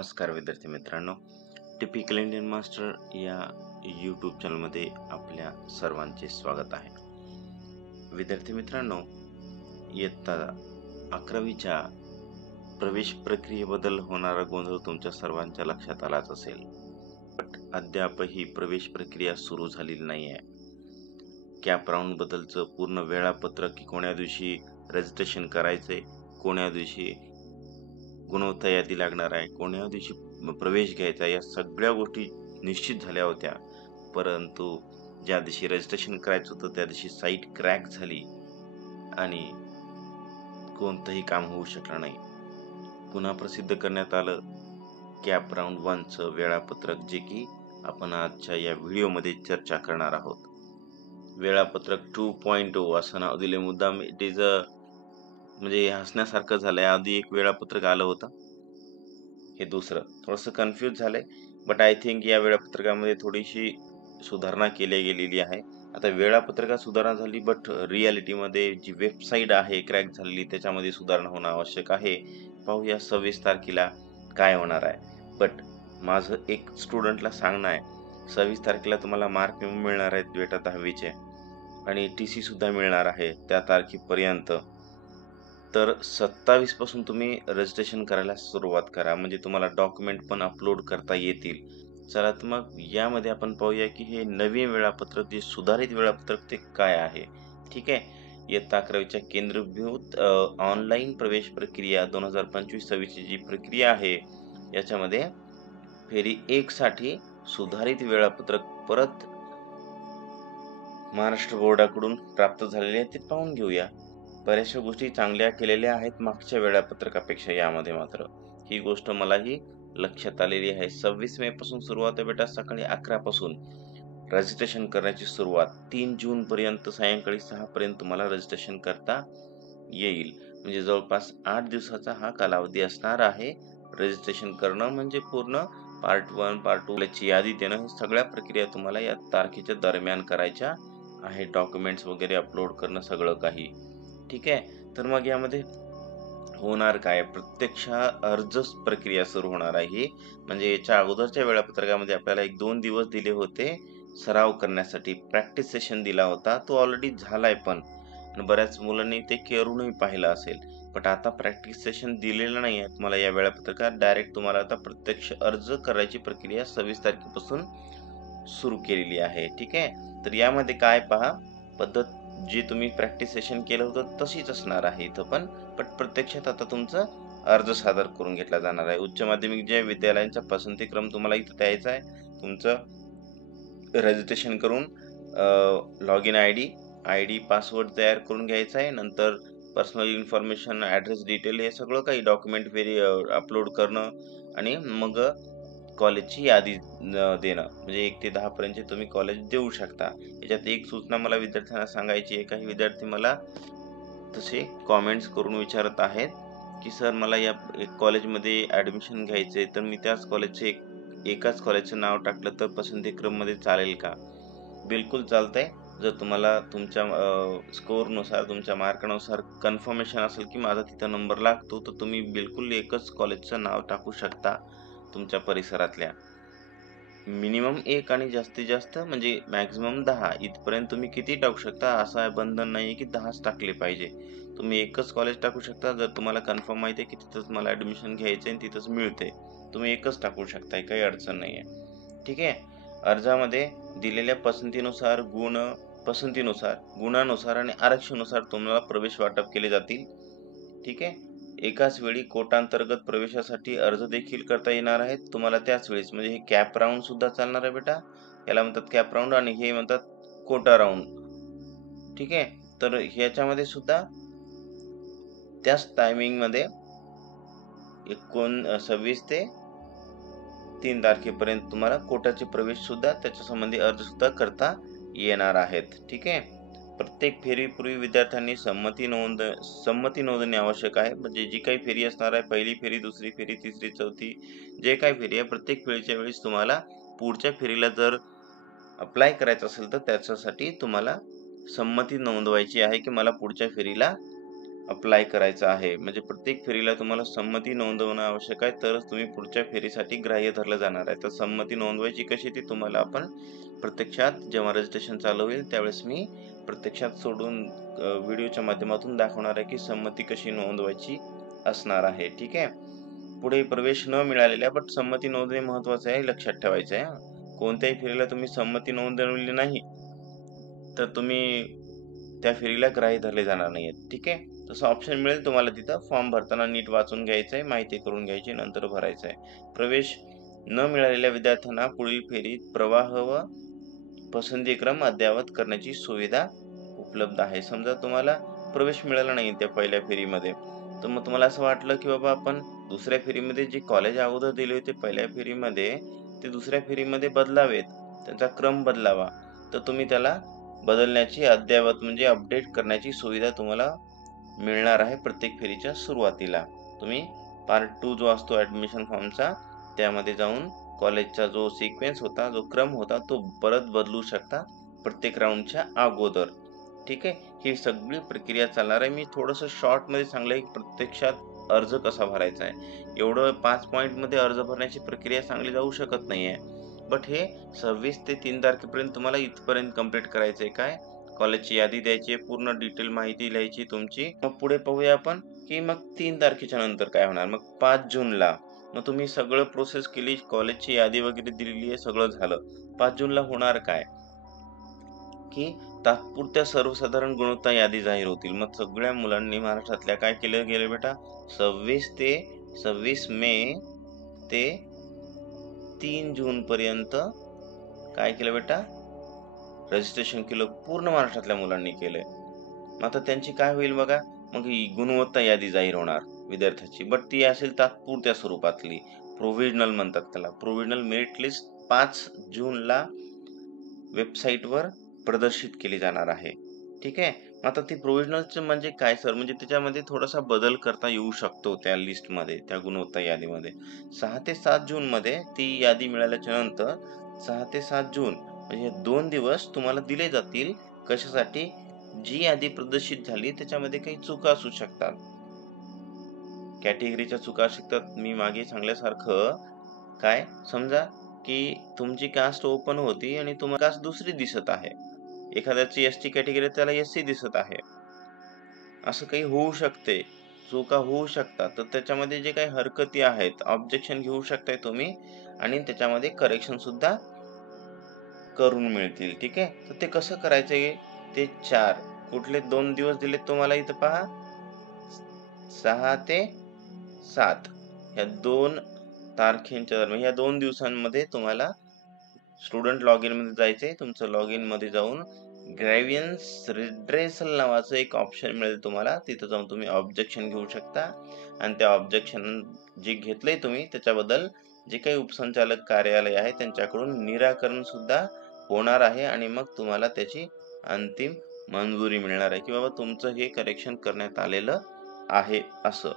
नमस्कार विद्यार्थी मित्रांनो, टिपिकल इंडियन मास्टर या यूट्यूब चॅनलमध्ये आपल्या सर्वांचे स्वागत आहे. विद्यार्थी मित्रांनो, इयत्ता 11वीच्या प्रवेश प्रक्रियेबद्दल होणारा गोंधळ तुमच्या सर्वांच्या लक्षात आलाच असेल. अद्यापही प्रवेश प्रक्रिया सुरू झालेली नाही आहे. कॅप राऊंड बद्दलचं पूर्ण वेळापत्रक, की कोण्या दिवशी रजिस्ट्रेशन करायचंय, कोण्या दिवशी गुणवत्ता यादी लागणार आहे, कोण्या दिवशी प्रवेश घ्यायचा, या सगळ्या गोष्टी निश्चित झाल्या होत्या. परंतु ज्या दिवशी रजिस्ट्रेशन करायचं होतं त्या दिवशी साईट क्रॅक झाली आणि कोणतंही काम होऊ शकलं नाही. पुन्हा प्रसिद्ध करण्यात आलं कॅप राऊंड 1चं वेळापत्रक, जे की आपण आजच्या या व्हिडिओमध्ये चर्चा करणार आहोत. वेळापत्रक 2.0 असं नाव दिले मुद्दाम. इट इज म्हणजे हसण्यासारखं झालंय. आधी एक वेळापत्रक आलं होतं, हे दुसरं थोडंसं कन्फ्यूज झालंय. बट आय थिंक या वेळापत्रकामध्ये थोडीशी सुधारणा केली गेलेली आहे. आता वेळापत्रकात सुधारणा झाली, बट रियालिटीमध्ये जी वेबसाईट आहे क्रॅक झालेली, त्याच्यामध्ये सुधारणा होणं आवश्यक आहे. पाहूया 26 तारखेला काय होणार आहे. बट माझं एक स्टुडंटला सांगणं आहे, 26 तारखेला तुम्हाला मार्क मिळणार आहेत बेटा 10वीचे, आणि TC सुद्धा मिळणार आहे त्या तारखेपर्यंत. तर 27 पासून तुम्ही रजिस्ट्रेशन करायला सुरुवात करा, म्हणजे तुम्हाला डॉक्युमेंट पण अपलोड करता येतील. चला तर मग यामध्ये आपण पाहूया की हे नवीन वेळापत्रक, जे सुधारित वेळापत्रक, ते काय आहे. ठीक आहे. इयत्ता 11वीच्या केंद्रीभूत ऑनलाईन प्रवेश प्रक्रिया 2025-26 जी प्रक्रिया आहे, याच्यामध्ये फेरी 1 साठी सुधारित वेळापत्रक परत महाराष्ट्र बोर्डाकडून प्राप्त झालेले आहे, ते पाहून घेऊया. बऱ्याचशा गोष्टी चांगल्या केलेल्या आहेत मागच्या वेळापत्रकापेक्षा. यामध्ये मात्र ही गोष्ट मलाही लक्षात आलेली आहे. 26 मे पासून सुरुवात आहे बेटा. सकाळी 11 पासून रजिस्ट्रेशन करण्याची सुरुवात. 3 जून पर्यंत सायंकाळी 6 पर्यंत तुम्हाला रजिस्ट्रेशन करता येईल. म्हणजे जवळपास 8 दिवसाचा हा कालावधी असणार आहे. रजिस्ट्रेशन करणं म्हणजे पूर्ण पार्ट 1, पार्ट 2 ची यादी देणं, सगळ्या प्रक्रिया तुम्हाला या तारखेच्या दरम्यान करायच्या आहे. डॉक्युमेंट्स वगैरे अपलोड करणं, सगळं काही. ठीक आहे. तर मग यामध्ये होणार काय, प्रत्यक्ष अर्ज प्रक्रिया सुरू होणार आहे. म्हणजे याच्या अगोदरच्या वेळापत्रकामध्ये आपल्याला 1-2 दिवस दिले होते सराव करण्यासाठी, प्रॅक्टिस सेशन दिला होता, तो ऑलरेडी झालाय. पण बऱ्याच मुलांनी ते करूनही पाहिलं असेल. बट आता प्रॅक्टिस सेशन दिलेलं नाही आहे तुम्हाला या वेळापत्रकात. डायरेक्ट तुम्हाला आता प्रत्यक्ष अर्ज करायची प्रक्रिया 26 तारखेपासून सुरू केलेली आहे. ठीक आहे. तर यामध्ये काय पहा, पद्धत जी तुम्ही प्रॅक्टिस सेशन केलं होतं तशीच असणार आहे इथं पण. पण प्रत्यक्षात आता तुमचं अर्ज सादर करून घेतला जाणार आहे. उच्च माध्यमिक जे विद्यालयांचा पसंतीक्रम तुम्हाला इथं द्यायचा आहे. तुमचं रजिस्ट्रेशन करून लॉग इन आयडी पासवर्ड तयार करून घ्यायचा आहे. नंतर पर्सनल इन्फॉर्मेशन, ॲड्रेस डिटेल, हे सगळं काही डॉक्युमेंट अपलोड करणं, आणि मग कॉलेजची यादी देणं. म्हणजे 1 ते 10 पर्यंतचे तुम्ही कॉलेज देऊ शकता. याच्यात एक सूचना मला विद्यार्थ्यांना सांगायची आहे. काही विद्यार्थी मला तसे कॉमेंट्स करून विचारत आहेत की सर, मला या कॉलेजमध्ये ॲडमिशन घ्यायचंय, तर मी त्याच कॉलेजचे एकाच कॉलेजचं नाव टाकलं तर पसंतीक्रममध्ये चालेल का? बिलकुल चालतंय. जर तुम्हाला तुमच्या स्कोअरनुसार, तुमच्या मार्कानुसार कन्फर्मेशन असेल की माझा तिथं नंबर लागतो, तर तुम्ही बिलकुल एकच कॉलेजचं नाव टाकू शकता तुमच्या परिसरातल्या. मिनिमम 1 आणि जास्तीत जास्त म्हणजे मॅक्सिमम 10 इथपर्यंत तुम्ही किती टाकू शकता. असं बंधन नाहीये की 10च टाकले पाहिजे. तुम्ही एकच कॉलेज टाकू शकता. जर तुम्हाला कन्फर्म माहिती आहे की तिथंच मला ॲडमिशन घ्यायचंय आणि तिथंच मिळते, तुम्ही एकच टाकू शकताय, काही अडचण नाहीये. ठीक आहे. अर्जामध्ये दिलेल्या पसंतीनुसार, गुणानुसार आणि आरक्षणानुसार तुम्हाला प्रवेश वाटप केले जातील. ठीक आहे. एकाच वेळी कोटांतर्गत प्रवेशासाठी अर्ज देखील करता येणार आहेत तुम्हाला त्याच वेळेस. म्हणजे हे कॅप राऊंड सुद्धा चालणार आहे बेटा. याला म्हणतात कॅप राऊंड आणि हे म्हणतात कोटा राऊंड. ठीक आहे. तर ह्याच्यामध्ये सुद्धा त्याच टायमिंग मध्ये 26 ते 3 तारखेपर्यंत तुम्हाला कोटाचे प्रवेश सुद्धा, त्याच्या संबंधी अर्ज सुद्धा करता येणार आहेत. ठीक आहे. प्रत्येक फेरीपूर्वी विद्यार्थ्यांनी संमती नोंदवणे आवश्यक आहे. म्हणजे जी काही फेरी असणार आहे, पहिली फेरी, दुसरी फेरी, तिसरी, चौथी, जे काही फेरी आहे, प्रत्येक फेरीच्या वेळेस तुम्हाला पुढच्या फेरीला जर अप्लाय करायचं असेल तर त्याच्यासाठी तुम्हाला संमती नोंदवायची आहे की मला पुढच्या फेरीला अप्लाय करायचं आहे. म्हणजे प्रत्येक फेरीला तुम्हाला संमती नोंदवणं आवश्यक आहे, तरच तुम्ही पुढच्या फेरीसाठी ग्राह्य धरलं जाणार आहे. तर संमती नोंदवायची कशी ती तुम्हाला आपण प्रत्यक्षात जेव्हा रजिस्ट्रेशन चालू होईल त्यावेळेस मी प्रत्यक्षात सोडून व्हिडिओच्या माध्यमातून दाखवणार आहे की संमती कशी नोंदवायची असणार आहे. ठीक आहे. पुढे प्रवेश न मिळालेल्या बट संमती नोंदवणे महत्वाचे आहे, लक्षात ठेवायचं आहे. कोणत्याही फेरीला तुम्ही संमती नोंदवली नाही तर तुम्ही त्या फेरीला ग्राह्य धरले जाणार नाहीत. ठीक आहे. तसं ऑप्शन मिळेल तुम्हाला तिथं. फॉर्म भरताना नीट वाचून घ्यायचं आहे, माहिती करून घ्यायची, नंतर भरायचं आहे. प्रवेश न मिळालेल्या विद्यार्थ्यांना पुढील फेरीत प्रवाह व पसंतीक्रम अद्ययावत करण्याची सुविधा उपलब्ध आहे. समजा तुम्हाला प्रवेश मिळाला नाही त्या पहिल्या फेरीमध्ये, तर मग तुम्हाला असं वाटलं की बाबा आपण दुसऱ्या फेरीमध्ये जे कॉलेज अगोदर दिले होते पहिल्या फेरीमध्ये ते दुसऱ्या फेरीमध्ये बदलावेत, त्यांचा क्रम बदलावा, तर तुम्ही त्याला बदलण्याची अद्ययावत म्हणजे अपडेट करण्याची सुविधा तुम्हाला मिळणार आहे प्रत्येक फेरीच्या सुरुवातीला. तुम्ही पार्ट 2 जो असतो ॲडमिशन फॉर्मचा त्यामध्ये जाऊन कॉलेजचा जो सिक्वेन्स होता, जो क्रम होता तो परत बदलू शकता प्रत्येक राउंडच्या अगोदर. ठीक आहे. ही सगळी प्रक्रिया चालणार आहे. मी थोडंसं शॉर्टमध्ये सांगलंय की प्रत्यक्षात अर्ज कसा भरायचा आहे. एवढं 5 पॉइंटमध्ये अर्ज भरण्याची प्रक्रिया सांगली जाऊ शकत नाहीये. बट हे 26 ते 3 तारखेपर्यंत तुम्हाला इथपर्यंत कंप्लीट करायचंय. काय? कॉलेजची यादी द्यायची आहे, पूर्ण डिटेल माहिती लिहायची तुमची. मग पुढे पाहूया आपण की मग 3 तारखेच्या नंतर काय होणार. मग 5 जूनला मग तुम्ही सगळं प्रोसेस केली, कॉलेजची यादी वगैरे दिलेली आहे, सगळं झालं. 5 जूनला होणार काय? की तात्पुरत्या सर्वसाधारण गुणवत्ता यादी जाहीर होतील. मग सगळ्या मुलांनी महाराष्ट्रातल्या काय केलं गेलं बेटा 26 मे ते 3 जून पर्यंत काय केलं बेटा रजिस्ट्रेशन केलं. पूर्ण महाराष्ट्रातल्या मुलांनी केलंय. मग आता त्यांची काय होईल बघा. मग ही गुणवत्ता यादी जाहीर होणार विद्यार्थ्याची, बट ती असेल तात्पुरत्या स्वरूपातली. प्रोव्हिजनल म्हणतात त्याला. प्रोव्हिजनल मेरिट लिस्ट 5 जूनला वेबसाईटवर प्रदर्शित केली जाणार आहे. ठीक आहे. आता ती प्रोव्हिजनलचं म्हणजे काय सर? म्हणजे त्याच्यामध्ये थोडासा बदल करता येऊ शकतो त्या लिस्टमध्ये, त्या गुणवत्ता यादीमध्ये. 6 ते 7 जूनमध्ये ती यादी मिळाल्याच्या नंतर 6 ते 7 जून म्हणजे 2 दिवस तुम्हाला दिले जातील. कशासाठी? जी यादी प्रदर्शित झाली त्याच्यामध्ये काही चुका असू शकतात. कॅटेगरीच्या चुका असू शकतात. मी मागे सांगल्यासारखं काय समजा की तुमची कास्ट ओपन होती आणि तुम्हाला कास्ट दुसरी दिसत आहे. एखाद्याची एसटी कॅटेगरी त्याला एससी दिसत आहे. असं काही होऊ शकते. चुका होऊ शकतात. तर त्याच्यामध्ये जे काही हरकती आहेत, ऑब्जेक्शन घेऊ शकताय तुम्ही आणि त्याच्यामध्ये करेक्शन सुद्धा करून मिळतील. ठीक आहे. तर ते कसं करायचंय? ते 4 कुठले 2 दिवस दिलेत तुम्हाला इथं पहा. 6 ते 7 या 2 तारखेच्या दरम्यान या 2 दिवसांमध्ये तुम्हाला स्टुडंट लॉग इन मध्ये जायचंय. तुमचं लॉग इन मध्ये जाऊन ग्रॅव्हियन्स रिड्रेसल नावाचं एक ऑप्शन मिळेल तुम्हाला. तिथं जाऊन तुम्ही ऑब्जेक्शन घेऊ शकता आणि त्या ऑब्जेक्शन जे घेतलंय तुम्ही त्याच्याबद्दल जे काही उपसंचालक कार्यालय आहे त्यांच्याकडून निराकरण सुद्धा होणार आहे आणि मग तुम्हाला त्याची अंतिम मंजुरी मिळणार आहे की बाबा तुमचं हे करेक्शन करण्यात आलेलं आहे असं.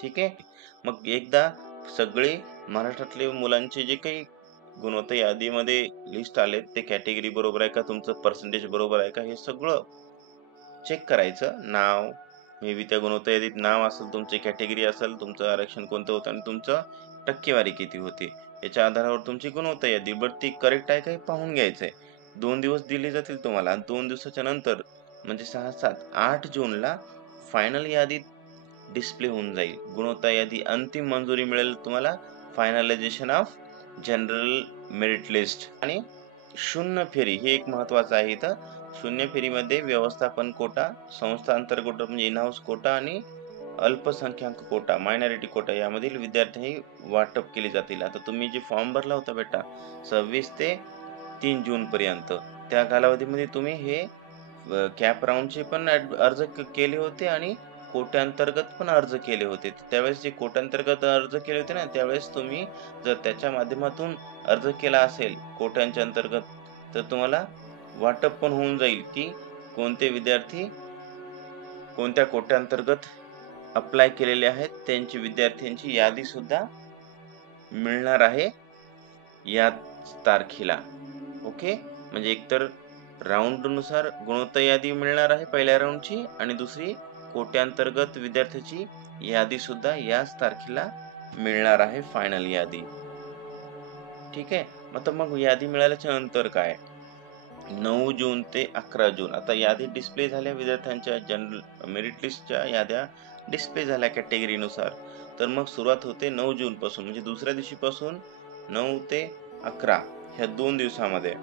ठीक आहे. मग एकदा सगळे महाराष्ट्रातले मुलांचे जे काही गुणवत्ता यादीमध्ये लिस्ट आले ते कॅटेगरी बरोबर आहे का, तुमचं पर्सेंटेज बरोबर आहे का, हे सगळं चेक करायचं. नाव मे बी त्या गुणवत्ता यादीत नाव असेल, तुमची कॅटेगरी असेल, तुमचं आरक्षण कोणतं होतं आणि तुमचं टक्केवारी किती होती याच्या आधारावर तुमची गुणवत्ता यादी बट ती करेक्ट आहे का पाहून घ्यायचंय. 2 दिवस दिले जातील तुम्हाला. 2 दिवसाच्या नंतर म्हणजे 6, 7, 8 जूनला फायनल यादी डिस्प्ले होऊन जाईल. गुणवत्ता यादी अंतिम मंजुरी मिळेल तुम्हाला. Finalisation of general merit list आणि शून्य फेरी हे एक महत्वाचं आहे इथं. शून्य फेरीमध्ये व्यवस्थापन कोटा, संस्था अंतर्गत म्हणजे इन हाऊस कोटा आणि अल्पसंख्याक कोटा, मायनॉरिटी कोटा यामधील विद्यार्थी वाटप केले जातील. आता तुम्ही जे फॉर्म भरला होता बेटा 26 ते 3 जून पर्यंत त्या कालावधीमध्ये तुम्ही हे कॅप राऊंडचे पण अर्ज केले होते आणि कोट्यांतर्गत पण अर्ज केले होते. त्यावेळेस जे कोट्यांतर्गत अर्ज केले होते ना त्यावेळेस तुम्ही जर त्याच्या माध्यमातून अर्ज केला असेल कोट्यांच्या अंतर्गत तर तुम्हाला वाटप पण होऊन जाईल की कोणते विद्यार्थी कोणत्या कोट्यांतर्गत अप्लाय केलेले आहेत त्यांची विद्यार्थ्यांची यादी सुद्धा मिळणार आहे याच तारखेला. ओके. म्हणजे एकतर राऊंड नुसार गुणवत्ता यादी मिळणार आहे पहिल्या राऊंडची आणि दुसरी कोट्यांतर्गत विद्यार्थ्याची यादी सुद्धा याच तारखेला मिळणार आहे, फायनल यादी. ठीक आहे. मग यादी मिळाल्याच्या नंतर काय? 9 जून ते 11 जून आता यादी डिस्प्ले झाल्या, विद्यार्थ्यांच्या जनरल मेरिट लिस्टच्या याद्या डिस्प्ले झाल्या कॅटेगरीनुसार. तर मग सुरुवात होते 9 जून पासून, म्हणजे दुसऱ्या दिवशीपासून 9 ते 11 ह्या 2 दिवसामध्ये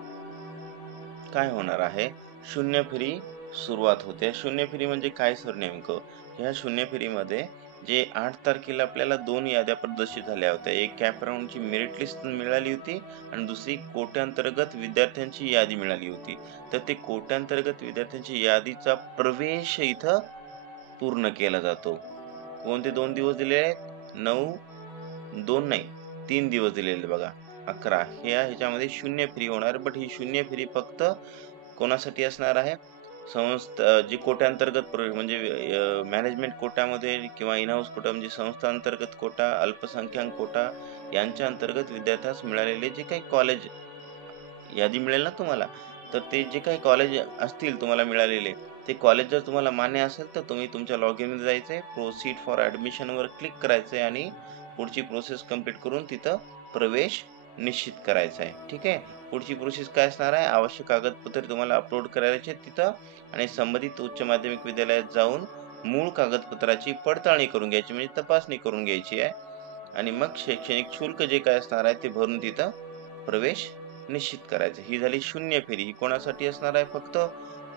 काय होणार आहे, शून्य फेरी सुरुवात होते. शून्य फेरी म्हणजे काय सर नेमकं? ह्या शून्य फेरीमध्ये जे 8 तारखेला आपल्याला 2 याद्या प्रदर्शित झाल्या होत्या. एक कॅप राउंडची मेरिट लिस्ट मिळाली होती आणि दुसरी कोट्यांतर्गत विद्यार्थ्यांची यादी मिळाली होती. तर ते कोट्यांतर्गत विद्यार्थ्यांची यादीचा प्रवेश इथं पूर्ण केला जातो. कोणते 2 दिवस दिलेले आहेत? 9, 2 नाही 3 दिवस दिलेले बघा. 11 ह्याच्यामध्ये शून्य फेरी होणार, बट ही शून्य फेरी फक्त कोणासाठी असणार आहे? जे कोट्याअंतर्गत म्हणजे मॅनेजमेंट कोटामध्ये किंवा इन हाऊस कोटा म्हणजे संस्थांतर्गत कोटा, अल्पसंख्याक कोटा यांच्या अंतर्गत विद्यार्थ्यास मिळालेले जे काही कॉलेज यादी मिळेल ना तुम्हाला, तर ते जे काही कॉलेज असतील तुम्हाला मिळालेले, ते कॉलेज जर तुम्हाला मान्य असेल तर तुम्ही तुमच्या लॉगिन मध्ये जायचंय, प्रोसीड फॉर ऍडमिशन वर क्लिक करायचंय आणि पुढची प्रोसेस कंप्लीट करून तिथं प्रवेश निश्चित करायचा आहे. ठीक आहे. पुढची प्रोसेस काय असणार आहे? आवश्यक कागदपत्रे तुम्हाला अपलोड करायचे तिथं आणि संबंधित उच्च माध्यमिक विद्यालयात जाऊन मूळ कागदपत्राची पडताळणी करून घ्यायची, म्हणजे तपासणी करून घ्यायची आहे. आणि मग शैक्षणिक शुल्क जे काय असणार आहे ते भरून तिथं प्रवेश निश्चित करायचं. ही झाली शून्य फेरी. ही कोणासाठी असणार आहे? फक्त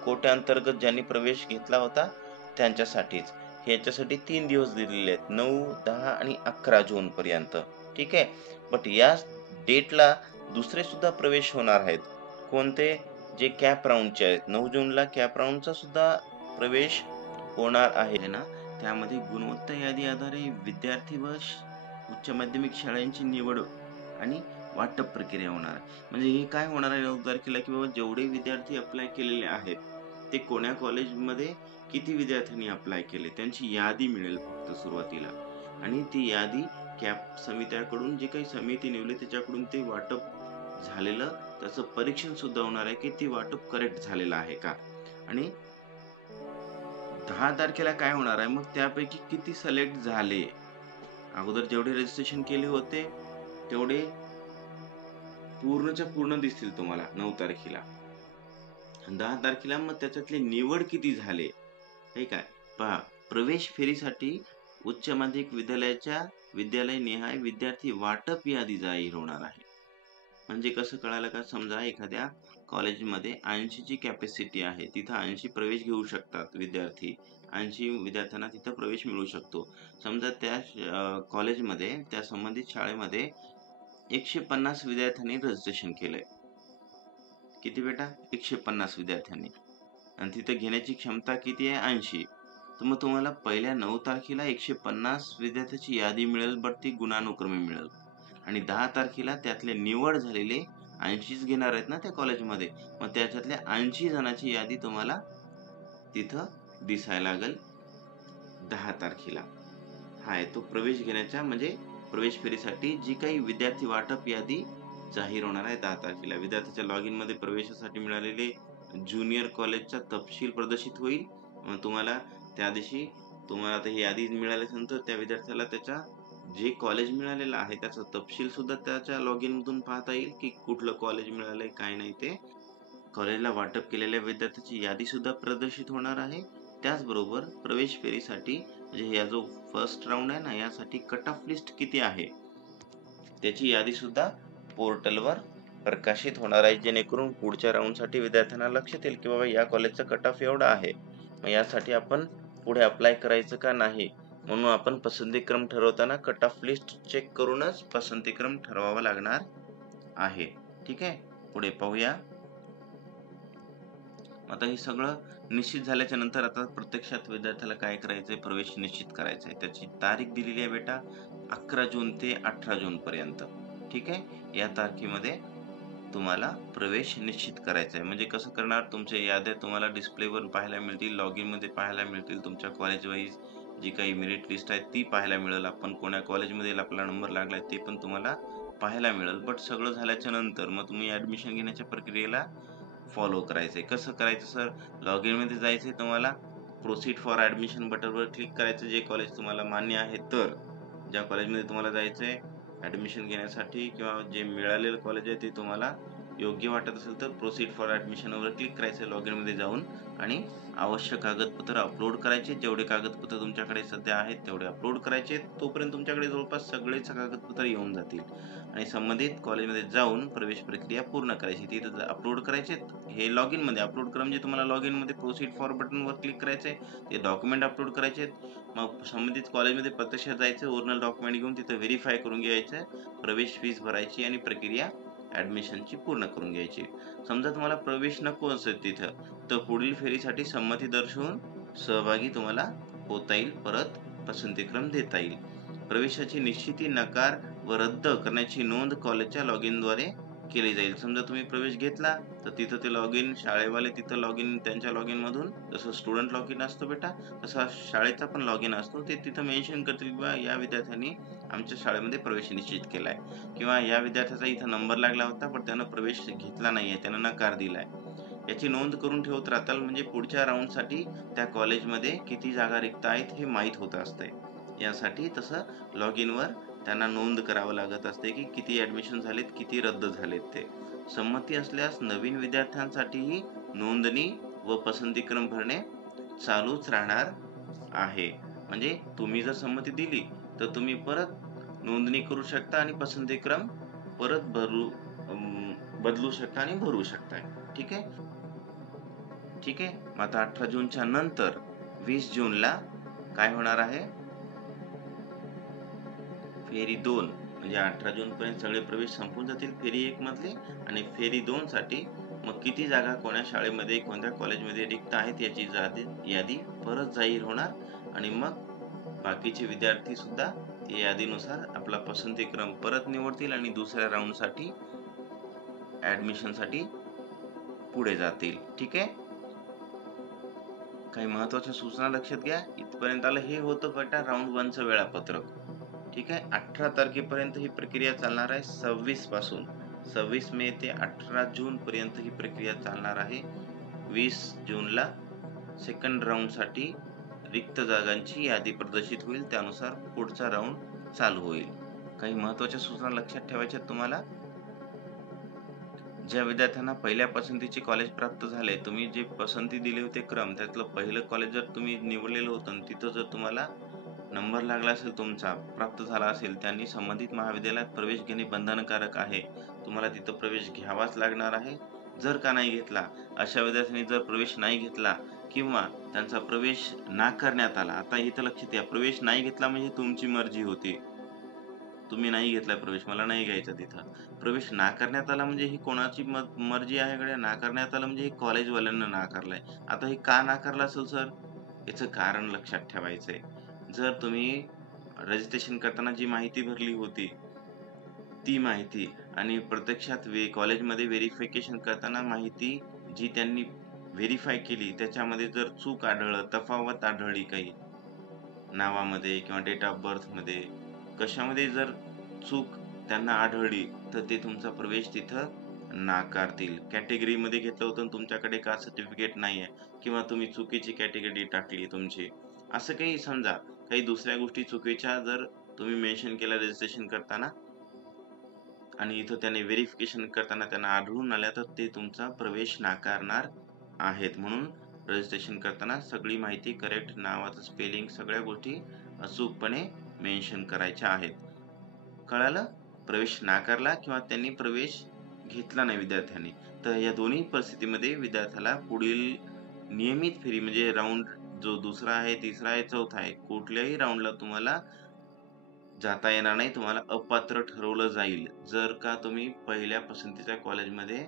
कोट्याअंतर्गत ज्यांनी प्रवेश घेतला होता त्यांच्यासाठीच. ह्याच्यासाठी 3 दिवस दिलेले आहेत, 9, 10 आणि 11 जून पर्यंत. ठीक आहे. बट या डेटला दुसरे सुद्धा प्रवेश होणार आहेत. कोणते? जे कॅप राऊंडचे आहेत. 9 जूनला कॅप राऊंडचा सुद्धा प्रवेश होणार आहे ना. त्यामध्ये गुणवत्ता यादी आधारे विद्यार्थी व उच्च माध्यमिक शाळांची निवड आणि वाटप प्रक्रिया होणार आहे. म्हणजे हे काय होणार आहे 9 तारखेला, की बाबा जेवढे विद्यार्थी अप्लाय केलेले आहेत ते कोण्या कॉलेजमध्ये किती विद्यार्थ्यांनी अप्लाय केले त्यांची यादी मिळेल फक्त सुरुवातीला. आणि ती यादी कॅप समित्याकडून, जे काही समिती निवडली त्याच्याकडून ते वाटप झालेलं त्याचं परीक्षण सुद्धा होणार आहे, की ते वाटप करेक्ट झालेलं आहे का. आणि 10 तारखेला काय होणार आहे, मग त्यापैकी किती सिलेक्ट झाले, अगोदर जेवढे रजिस्ट्रेशन केले होते तेवढे पूर्णच्या पूर्ण दिसतील तुम्हाला 9 तारखेला. 10 तारखेला मग त्याच्यातले निवड किती झाले हे काय पहा. प्रवेश फेरीसाठी उच्च माध्यमिक विद्यालय निहाय विद्यार्थी वाटप यादी जाहीर होणार आहे. म्हणजे कसं कळालं का? समजा एखाद्या कॉलेजमध्ये 80 ची कॅपॅसिटी आहे, तिथं 80 प्रवेश घेऊ शकतात विद्यार्थी, 80 विद्यार्थ्यांना तिथं प्रवेश मिळू शकतो. समजा त्या कॉलेजमध्ये, त्या संबंधित शाळेमध्ये 150 विद्यार्थ्यांनी रजिस्ट्रेशन केलंय. किती बेटा? 150 विद्यार्थ्यांनी. आणि तिथे घेण्याची क्षमता किती आहे? 80. तर मग तुम्हाला पहिल्या 9 तारखेला 150 विद्यार्थ्यांची यादी मिळेल, बट ती गुणानुक्रमे मिळेल. आणि 10 तारखेला त्यातले निवड झालेले 80च घेणार आहेत ना त्या कॉलेजमध्ये, मग त्याच्यातल्या 80 जणांची यादी तुम्हाला तिथं दिसायला लागेल 10 तारखेला. हा आहे तो प्रवेश घेण्याच्या, म्हणजे प्रवेश फेरीसाठी जी काही विद्यार्थी वाटप यादी जाहीर होणार आहे 10 तारखेला. विद्यार्थ्याच्या लॉगिन मध्ये प्रवेशासाठी मिळालेले ज्युनियर कॉलेजचा तपशील प्रदर्शित होईल. मग तुम्हाला त्या दिवशी तुम्हाला आता ही यादी मिळाल्यानंतर त्या विद्यार्थ्याला त्याच्या जे कॉलेज मिळालेलं आहे त्याचा तपशील सुद्धा त्याच्या लॉगिन मधून पाहता येईल, की कुठलं कॉलेज मिळालंय काय नाही ते. कॉलेजला वाटप केलेल्या विद्यार्थ्याची यादी सुद्धा प्रदर्शित होणार आहे. त्याचबरोबर प्रवेश फेरीसाठी म्हणजे या जो फर्स्ट राऊंड आहे ना, यासाठी कट ऑफ लिस्ट किती आहे त्याची यादी सुद्धा पोर्टलवर प्रकाशित होणार आहे, जेणेकरून पुढच्या राऊंडसाठी विद्यार्थ्यांना लक्षात येईल की बाबा या कॉलेजचा कट ऑफ एवढा आहे, मग यासाठी आपण पुढे अप्लाय करायचं का नाही. म्हणून आपण पसंतीक्रम ठरवताना कट ऑफ लिस्ट चेक करूनच पसंतीक्रम ठरवावा लागणार आहे. ठीक आहे. पुढे पाहूया. आता हे सगळं निश्चित झाल्याच्या नंतर आता प्रत्यक्षात विद्यार्थ्याला काय करायचंय? प्रवेश निश्चित करायचा आहे. त्याची तारीख दिलेली आहे बेटा 11 जून ते 18 जून पर्यंत. ठीक आहे. या तारखेमध्ये तुम्हाला प्रवेश निश्चित करायचा आहे. म्हणजे कसं करणार? तुमच्या याद्या तुम्हाला डिस्प्लेवर पाहायला मिळतील, लॉगिन मध्ये पाहायला मिळतील, तुमच्या कॉलेज वाईज जी काही मेरिट लिस्ट आहे ती पाहायला मिळेल. आपण कोण्या कॉलेजमध्ये आपला नंबर लागलाय ते पण तुम्हाला पाहायला मिळेल. बट सगळं झाल्याच्या नंतर मग तुम्ही ऍडमिशन घेण्याच्या प्रक्रियेला फॉलो करायचंय. कसं करायचं सर? लॉगिन मध्ये जायचंय तुम्हाला, प्रोसीड फॉर ऍडमिशन बटनवर क्लिक करायचं, जे कॉलेज तुम्हाला मान्य आहे. तर ज्या कॉलेजमध्ये तुम्हाला जायचंय ऍडमिशन घेण्यासाठी किंवा जे मिळालेलं कॉलेज आहे ते तुम्हाला योग्य वाटत असेल तर प्रोसीड फॉर ऍडमिशनवर क्लिक करायचं लॉग इन मध्ये जाऊन, आणि आवश्यक कागदपत्र अपलोड करायचे. जेवढे कागदपत्र तुमच्याकडे सध्या आहेत तेवढे अपलोड करायचे. तोपर्यंत तुमच्याकडे जवळपास सगळेच कागदपत्र येऊन जातील आणि संबंधित कॉलेजमध्ये जाऊन प्रवेश प्रक्रिया पूर्ण करायची. तिथं अपलोड करायचे. हे लॉग इन मध्ये अपलोड करा म्हणजे तुम्हाला लॉग इन मध्ये प्रोसीड फॉर बटनवर क्लिक करायचंय, ते डॉक्युमेंट अपलोड करायचे. मग संबंधित कॉलेजमध्ये प्रत्यक्षात जायचं, ओरिजिनल डॉक्युमेंट घेऊन तिथं व्हेरीफाय करून घ्यायचं, प्रवेश फीस भरायची आणि प्रक्रिया ऍडमिशनची पूर्ण करून घ्यायची. समजा तुम्हाला प्रवेश नको असेल तिथं, तर पुढील फेरीसाठी संमती दर्शवून सहभागी तुम्हाला होता येईल, परत पसंतीक्रम देता येईल. प्रवेशाची निश्चिती, नकार व रद्द करण्याची नोंद कॉलेजच्या लॉग इन द्वारे केली जाईल. समजा तुम्ही प्रवेश घेतला तर तिथं ते लॉग इन, शाळेवाले तिथं लॉग इन, त्यांच्या लॉग इन मधून जसं स्टुडंट लॉग इन असतो बेटा, तसा शाळेचा पण लॉग इन असतो. ते तिथं मेन्शन करतील किंवा या विद्यार्थ्यांनी आमच्या शाळेमध्ये प्रवेश निश्चित केलाय, किंवा या विद्यार्थ्याचा इथं नंबर लागला होता पण त्यानं प्रवेश घेतला नाहीये, त्यानं नकार दिलाय. याची नोंद करून ठेवत राहताल म्हणजे पुढच्या राऊंडसाठी त्या कॉलेजमध्ये किती जागा रिक्त आहेत हे माहीत होत असते. यासाठी तसं लॉग इनवर त्यांना नोंद करावं लागत असते की किती ऍडमिशन झालेत, किती रद्द झालेत ते. संमती असल्यास नवीन विद्यार्थ्यांसाठीही नोंदणी व पसंतीक्रम भरणे चालूच राहणार आहे. म्हणजे तुम्ही जर संमती दिली तर तुम्ही परत नोंदणी करू शकता आणि पसंतीक्रम परत बदलू शकता आणि भरू शकता. ठीक आहे. ठीक आहे. मग आता 18 जूनच्या नंतर 20 जूनला काय होणार आहे, फेरी 2. म्हणजे 18 जून पर्यंत सगळे प्रवेश संपून जातील फेरी 1 मधले, आणि फेरी 2 साठी मग किती जागा कोण्या शाळेमध्ये, कोणत्या कॉलेजमध्ये रिक्त आहेत याची यादी परत जाहीर होणार, आणि मग बाकीचे विद्यार्थी सुद्धा या यादीनुसार आपला पसंतीक्रम परत निवडतील आणि दुसऱ्या राऊंड साठी ऍडमिशन साठी पुढे जातील. ठीक आहे. काही महत्वाच्या सूचना लक्षात घ्या. इथपर्यंत आलं. हे होतं बेटा राऊंड 1 चं वेळापत्रक. ठीक आहे. 18 तारखेपर्यंत ही प्रक्रिया चालणार आहे. 26 पासून 26 मे ते 18 जून पर्यंत ही प्रक्रिया चालणार आहे. 20 जूनला सेकंड राऊंड साठी रिक्त जागांची यादी प्रदर्शित होईल, त्यानुसार पुढचा राऊंड चालू होईल. काही महत्वाच्या सूचना लक्षात ठेवायच्या तुम्हाला. ज्या विद्यार्थ्यांना पहिल्या पसंतीचे कॉलेज प्राप्त झाले, तुम्ही जे पसंती दिली होती क्रम, त्यातलं पहिलं कॉलेज जर तुम्ही निवडलेलं होतं, तिथं जर तुम्हाला नंबर लागला असेल, तुमचा प्राप्त झाला असेल, त्यांनी संबंधित महाविद्यालयात प्रवेश घेणे बंधनकारक आहे. तुम्हाला तिथं प्रवेश घ्यावाच लागणार आहे. जर का नाही घेतला, अशा विद्यार्थ्यांनी जर प्रवेश नाही घेतला किंवा त्यांचा प्रवेश नाकारण्यात आला, आता इथं लक्षात घ्या, प्रवेश नाही घेतला म्हणजे तुमची मर्जी होती, तुम्ही नाही घेतलाय प्रवेश, मला नाही घ्यायचा तिथं. प्रवेश नाकारण्यात आला म्हणजे ही कोणाची मर्जी आहे गड्या? नाकारण्यात आलं म्हणजे हे कॉलेजवाल्यांना नाकारलाय. आता हे का नाकारलं असेल सर? याचं कारण लक्षात ठेवायचंय. जर तुम्ही रजिस्ट्रेशन करताना जी माहिती भरली होती, ती माहिती आणि प्रत्यक्षात कॉलेजमध्ये व्हेरिफिकेशन करताना माहिती जी त्यांनी व्हेरीफाय केली त्याच्यामध्ये जर चूक आढळलं, तफावत आढळली काही नावामध्ये किंवा डेट ऑफ बर्थ मध्ये, कशामध्ये जर चूक त्यांना आढळली तर ते तुमचा प्रवेश तिथं नाकारतील. कॅटेगरी मध्ये घेतलं होतं तुमच्याकडे कास्ट सर्टिफिकेट नाहीये, किंवा तुम्ही चुकीची कॅटेगरी टाकली तुमची, असं काही समजा काही दुसऱ्या गोष्टी चुकीच्या जर तुम्ही मेन्शन केल्या रजिस्ट्रेशन करताना आणि इथं त्याने व्हेरिफिकेशन करताना त्यांना आढळून आल्या, तर ते तुमचा प्रवेश नाकारणार आहेत. म्हणून रजिस्ट्रेशन करताना सगळी माहिती करेक्ट, नावाचं स्पेलिंग, सगळ्या गोष्टी अचूकपणे मेन्शन करायच्या आहेत. कळालं? प्रवेश नाकारला किंवा त्यांनी प्रवेश घेतला नाही विद्यार्थ्यांनी, तर या दोन्ही परिस्थितीमध्ये विद्यार्थ्याला पुढील नियमित फेरी म्हणजे राऊंड जो दुसरा आहे, तिसरा आहे, चौथा आहे, कुठल्याही राऊंडला तुम्हाला जाता येणार नाही, तुम्हाला अपात्र ठरवलं जाईल. जर का तुम्ही पहिल्या पसंतीच्या कॉलेजमध्ये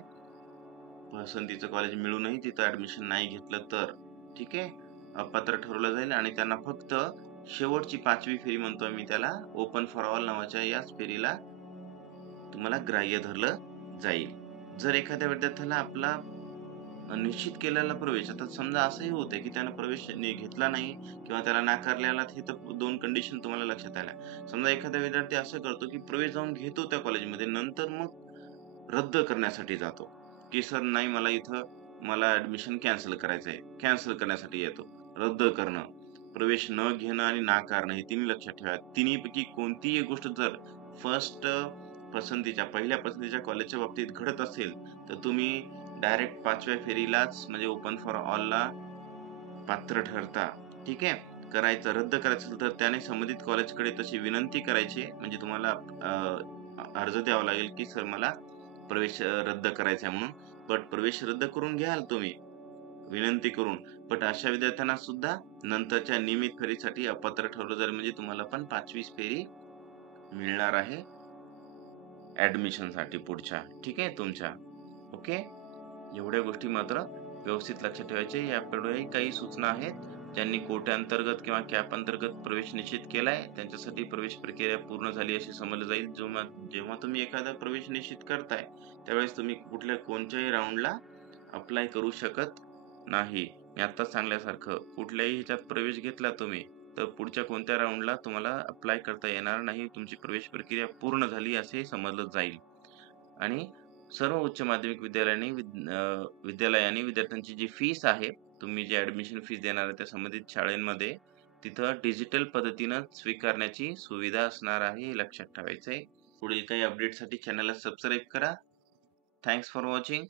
पसंतीचं कॉलेज मिळूनही तिथं ऍडमिशन नाही घेतलं तर. ठीक आहे. अपात्र ठरवलं जाईल आणि त्यांना फक्त शेवटची 5वी फेरी म्हणतोय मी त्याला, ओपन फॉर ऑल नावाच्या याच फेरीला तुम्हाला ग्राह्य धरलं जाईल. जर एखाद्या विद्यार्थ्याला आपला निश्चित केलेला प्रवेश, आता समजा असंही होतंय की त्यानं प्रवेश घेतला नाही किंवा त्याला नाकारलेला, हे तर 2 कंडिशन तुम्हाला लक्षात आल्या. समजा एखादा विद्यार्थी असं करतो की प्रवेश जाऊन घेतो त्या कॉलेजमध्ये, नंतर मग रद्द करण्यासाठी जातो की सर नाही, मला ऍडमिशन कॅन्सल करायचंय, कॅन्सल करण्यासाठी येतो. रद्द करणं, प्रवेश न घेणं आणि नाकारणं हे तिन्ही लक्षात ठेवा. तिन्हीपैकी कोणतीही गोष्ट जर फर्स्ट पहिल्या पसंतीच्या कॉलेजच्या बाबतीत घडत असेल, तर तुम्ही डायरेक्ट 5व्या फेरीलाच म्हणजे ओपन फॉर ऑलला पात्र ठरता. ठीक आहे. रद्द करायचं असेल तर त्याने संबंधित कॉलेजकडे तशी विनंती करायची म्हणजे तुम्हाला अर्ज द्यावा लागेल, की सर मला प्रवेश रद्द करायचा आहे म्हणून. बट प्रवेश रद्द करून घ्याल तुम्ही विनंती करून. बट अशा विद्यार्थ्यांना सुद्धा नंतरच्या नियमित फेरीसाठी अपात्र ठरवलं जाईल म्हणजे तुम्हाला पण 5वी फेरी मिळणार आहे ॲडमिशनसाठी पुढच्या. ठीक आहे तुमच्या. ओके. एवढ्या गोष्टी मात्र व्यवस्थित लक्षात ठेवायच्या. यापुढेही काही सूचना आहेत. ज्यांनी कोट्याअंतर्गत किंवा कॅप अंतर्गत प्रवेश निश्चित केलाय, त्यांच्यासाठी प्रवेश प्रक्रिया पूर्ण झाली असे समजलं जाईल. जेव्हा तुम्ही एखादा प्रवेश निश्चित करताय, त्यावेळेस तुम्ही कोणत्याही राउंडला अप्लाय करू शकत नाही. मी आत्ताच सांगल्यासारखं कुठल्याही ह्याच्यात प्रवेश घेतला तुम्ही, तर पुढच्या कोणत्या राउंडला तुम्हाला अप्लाय करता येणार नाही. तुमची प्रवेश प्रक्रिया पूर्ण झाली असे समजलं जाईल. आणि सर्व उच्च माध्यमिक विद्यालयांनी विद्यार्थ्यांची जी फीस आहे, तुम्ही जी ॲडमिशन फीस देणार आहे त्या संबंधित शाळेमध्ये, तिथं डिजिटल पद्धतीनं स्वीकारण्याची सुविधा असणार आहे, हे लक्षात ठेवायचं आहे. पुढील काही अपडेटसाठी चॅनलला सबस्क्राईब करा. Thanks for watching.